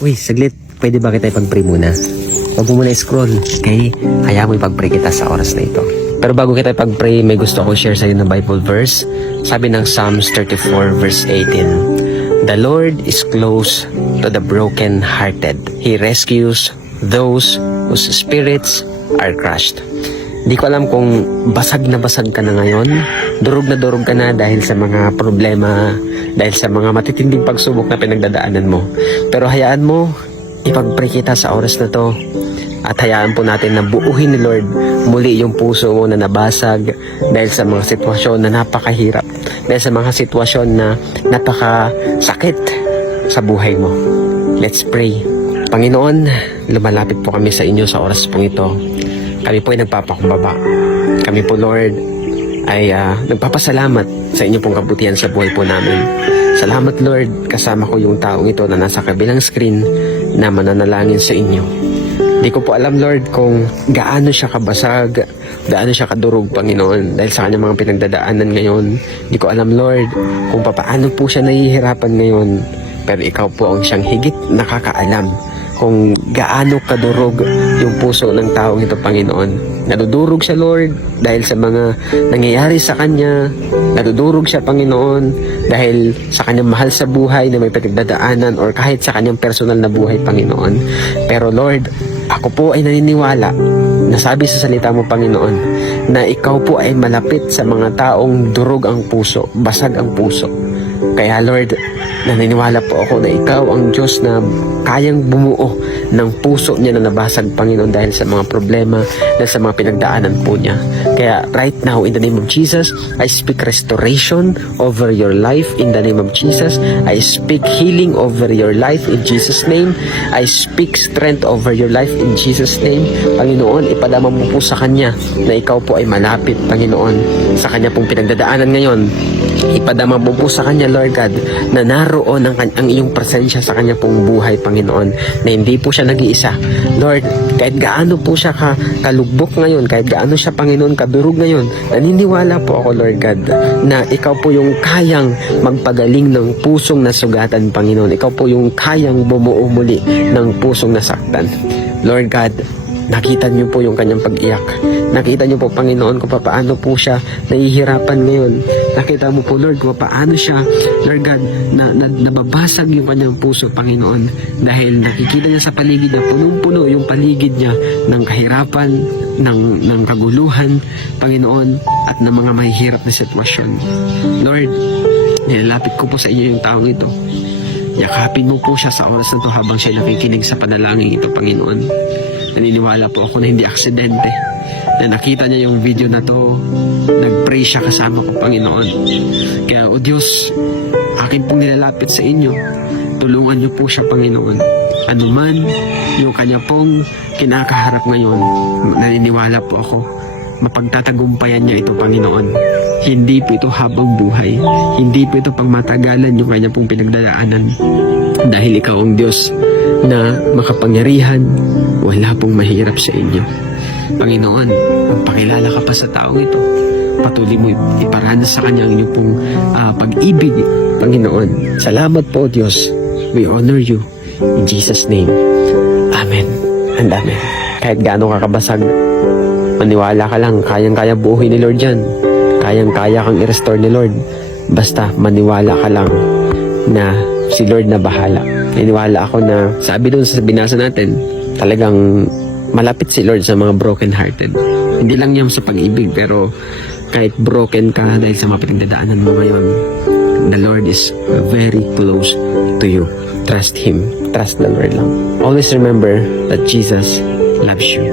Uy, saglit. Pwede ba kita ipag-pray muna? Huwag mo muna scroll. Okay? Kaya mo ipag-pray kita sa oras na ito. Pero bago kita ipag-pray, may gusto akong share sa iyo na Bible verse. Sabi ng Psalms 34 verse 18. The Lord is close to the broken-hearted. He rescues those whose spirits are crushed. Di ko alam kung basag na basag ka na ngayon, durog na durog ka na dahil sa mga problema, dahil sa mga matitinding pagsubok na pinagdadaanan mo. Pero hayaan mo, ipag-pray kita sa oras na to. At hayaan po natin na buuhin ni Lord muli yung puso mo na nabasag dahil sa mga sitwasyon na napakahirap, dahil sa mga sitwasyon na napakasakit sa buhay mo. Let's pray. Panginoon, lumalapit po kami sa inyo sa oras pong ito. Kami po ay nagpapakumbaba. Kami po, Lord, ay nagpapasalamat sa inyo pong kabutihan sa buhay po namin. Salamat, Lord, kasama ko yung taong ito na nasa kabilang screen na mananalangin sa inyo. Di ko po alam, Lord, kung gaano siya kabasag, gaano siya kadurog, Panginoon, dahil sa kanyang mga pinagdadaanan ngayon. Di ko alam, Lord, kung paano po siya nahihirapan ngayon. Pero ikaw po ang siyang higit nakakaalam kung gaano kadurog yung puso ng taong ito, Panginoon. Nadudurog siya, Lord, dahil sa mga nangyayari sa kanya. Nadudurog siya, Panginoon, dahil sa kanyang mahal sa buhay na may pinagdadaanan or kahit sa kanyang personal na buhay, Panginoon. Pero, Lord, ako po ay naniniwala na sabi sa salita mo, Panginoon, na ikaw po ay malapit sa mga taong durog ang puso, basag ang puso. Kaya, Lord, naniniwala po ako na ikaw ang Diyos na kayang bumuo ng puso niya na nabasag, Panginoon, dahil sa mga problema, dahil sa mga pinagdaanan po niya. Kaya right now, in the name of Jesus, I speak restoration over your life. In the name of Jesus, I speak healing over your life in Jesus' name. I speak strength over your life in Jesus' name. Panginoon, ipadama mo po sa Kanya na ikaw po ay malapit, Panginoon, sa Kanya pong pinagdadaanan ngayon. Ipadama mo po sa Kanya, Lord God, na naroon ang iyong presensya sa Kanya pong buhay, Panginoon, na hindi po siya nag-iisa. Lord, kahit gaano po siya kalugbok ngayon, kahit gaano siya, Panginoon, kadurog ngayon, naniniwala po ako, Lord God, na ikaw po yung kayang magpagaling ng pusong nasugatan, Panginoon. Ikaw po yung kayang bumuo muli ng pusong nasaktan. Lord God, nakita niyo po yung kanyang pag-iyak. Nakita niyo po, Panginoon, kung paano po siya nahihirapan ngayon. Nakita mo po, Lord, kung paano siya, Lord God, nababasag yung kanyang puso, Panginoon. Dahil nakikita niya sa paligid niya, punong-puno yung paligid niya ng kahirapan, ng kaguluhan, Panginoon, at ng mga mahihirap na sitwasyon. Lord, nilalapit ko po sa inyo yung taong ito. Yakapin mo po siya sa oras na ito habang siya nakikinig sa panalangin ito, Panginoon. Naniniwala po ako na hindi aksidente, na nakita niya yung video na to, nag-pray siya kasama ko, Panginoon. Kaya, O Diyos, akin pong nilalapit sa inyo, tulungan niyo po siya, Panginoon. Ano man yung kanya pong kinakaharap ngayon, naniniwala po ako, mapagtatagumpayan niya ito, Panginoon. Hindi po ito habang buhay, hindi po ito pangmatagalan yung kanya pong pinagdadaanan. Dahil ikaw ang Diyos na makapangyarihan, wala pong mahirap sa inyo. Panginoon, magpakilala ka pa sa taong ito. Patuloy mo iparana sa kanya ang inyong pong pag-ibig, Panginoon. Salamat po, Diyos. We honor you. In Jesus' name. Amen and amen. Kahit gaano kakabasag, maniwala ka lang, kayang-kaya buuhin ni Lord yan. Kayang-kaya kang i-restore ni Lord. Basta maniwala ka lang na si Lord na bahala. Niniwala ako na, sabi dun sa binasa natin, talagang malapit si Lord sa mga broken-hearted. Hindi lang yan sa pag-ibig, pero kahit broken ka dahil sa mga pinagdadaanan mo ngayon, the Lord is very close to you. Trust Him. Trust the Lord lang. Always remember that Jesus loves you.